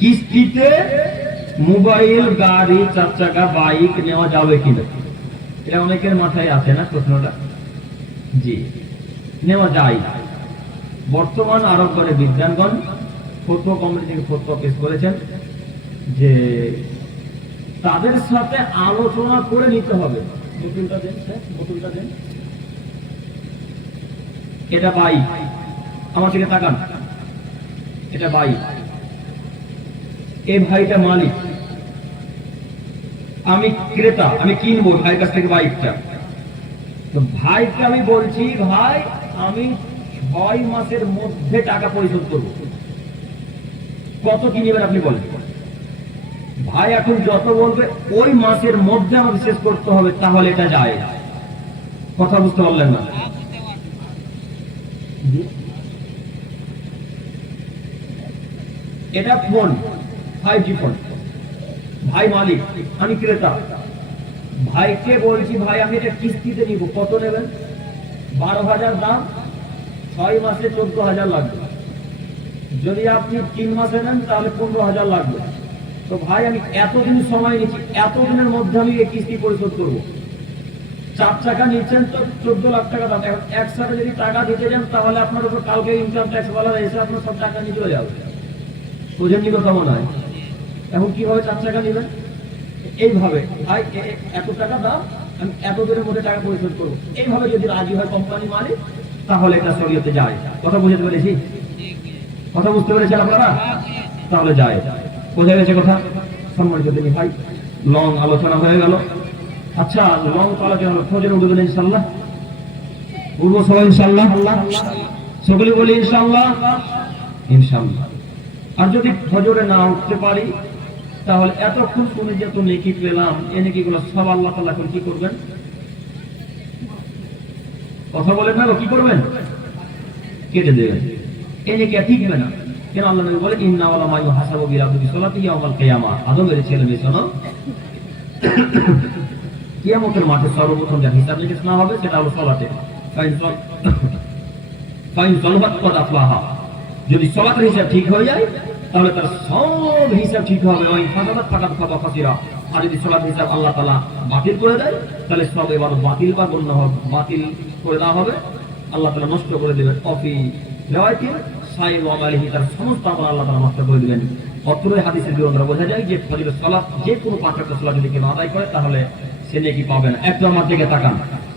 কিস্তিতে মোবাইল, গাড়ি, 4 চাকা, বাইক নেওয়া যাবে কিনা, এটা অনেকের মাথায় আছে না প্রশ্নটা? জি, নেওয়া যায়। বর্তমান আরব করে বিদ্যানগণ ফতোয়া কমিটি থেকে ফতোয়া পেশ করেছেন যে তাদের সাথে আলোচনা করে নিতে হবে। বোতলটা দেন স্যার, বোতলটা দেন। এটা বাইক, আমার দিকে তাকান, এটা বাইক, এই ভাইটা মালিক, আমি ক্রেতা, আমি কিনবো ভাইয়ের কাছ থেকে বাইকটা। তো ভাইকে আমি বলছি, ভাই আমি 6 মাসের মধ্যে টাকা পরিশোধ করবো, কত কি নেবেন আপনি বলেন। ভাই এখন যত বলবে ওই মাসের মধ্যে আমাকে শেষ করতে হবে, তাহলে এটা যায়। কথা বুঝতে পারলেন না? এটা ফোন 5G ফোন, ভাই মালিক, আমি ক্রেতা। ভাইকে বলছি, ভাই আমি এটা কিস্তিতে নিব, কত নেবেন? 12,000 দাম, 6 মাসে 14,000 লাগবে। যদি আপনি 3 মাসে নেন তাহলে 15,000 লাগবে। তো ভাই আমি এতদিন সময় নিচ্ছি, এতদিনের মধ্যে আমি এই কিস্তি পরিশোধ করবো। 4 চাকা নিচ্ছেন তো 14 লাখ টাকা দাম, এখন একসাথে যদি টাকা দিতে যান তাহলে আপনার উপর কালকে ইনকাম ট্যাক্স ওয়ালা এসে আপনার সব টাকা নিয়ে চলে যাবে। বুঝেননি কথা মনে হয়? এখন কিভাবে 4 চাকা নেবেন? এইভাবে, ভাই এত টাকা দাম, আমি এতদিনের মধ্যে টাকা পরিশোধ করবো, এইভাবে যদি রাজি হয় কোম্পানি মালিক, তাহলে এটা শরীয়তে যায়। কথা বুঝতে পেরেছি? কথা বুঝতে পেরেছেন আপনারা? তাহলে যায়, বোঝা গেছে কথা? সম্মানিত দিনী ভাই, লং আলোচনা হয়ে গেল। আচ্ছা, লং আলোচনা হলো, ফজরে উঠবেন ইনশাআল্লাহ? উঠবো সবাই ইনশাআল্লাহ? সকলে বলি ইনশাআল্লাহ। ইনশাআল্লাহ। আর যদি ফজরে না উঠতে পারি, তাহলে এতক্ষণ শুনে যত নেকি পেলাম, এই নেকিগুলো সব আল্লাহ তাআলা এখন কি করবেন? কথা বলেন না, কি করবেন? কেটে দেবেন। এই নেকি আর টিকবে না। কেন? আল্লাহ নবী বলে, ইন্না ওয়ালা মা ইউহাসাবু বিরাব্বি বিসলাতি ইয়াউমাল কিয়ামা। আদমের ছেলে মেয়ে শোনো, কিয়ামতের মাঠে সর্বপ্রথম যা হিসাব নিকেশ না হবে সেটা হলো সালাতে। ফাইন সালাত কদ আফলাহা, যদি সালাতের হিসাব ঠিক হয়ে যায় তাহলে তার সব হিসাব ঠিক হবে। ওই ফাসাদাত ফাকাদ খাবা ফাসিরা। আর যদি সালাতের হিসাব আল্লাহ তাআলা বাতিল করে দেয়, তাহলে সব এবার বাতিল বা গণ্য হবে, বাতিল করে দেওয়া হবে, আল্লাহ তাআলা নষ্ট করে দেবেন। অফি রিওয়ায়াতি সাইয়্যিদ ওয়া আলাইহি, তার সমস্ত আমল আল্লাহ তাআলা নষ্ট করে দিবেন। অত্র হাদিসের বিবরণ বোঝা যায় যে ফজরের সালাত, যে কোনো 5 ওয়াক্ত সালাত যদি কেউ আদায় করে তাহলে সে নেকি পাবে না। একটু আমার দিকে তাকান।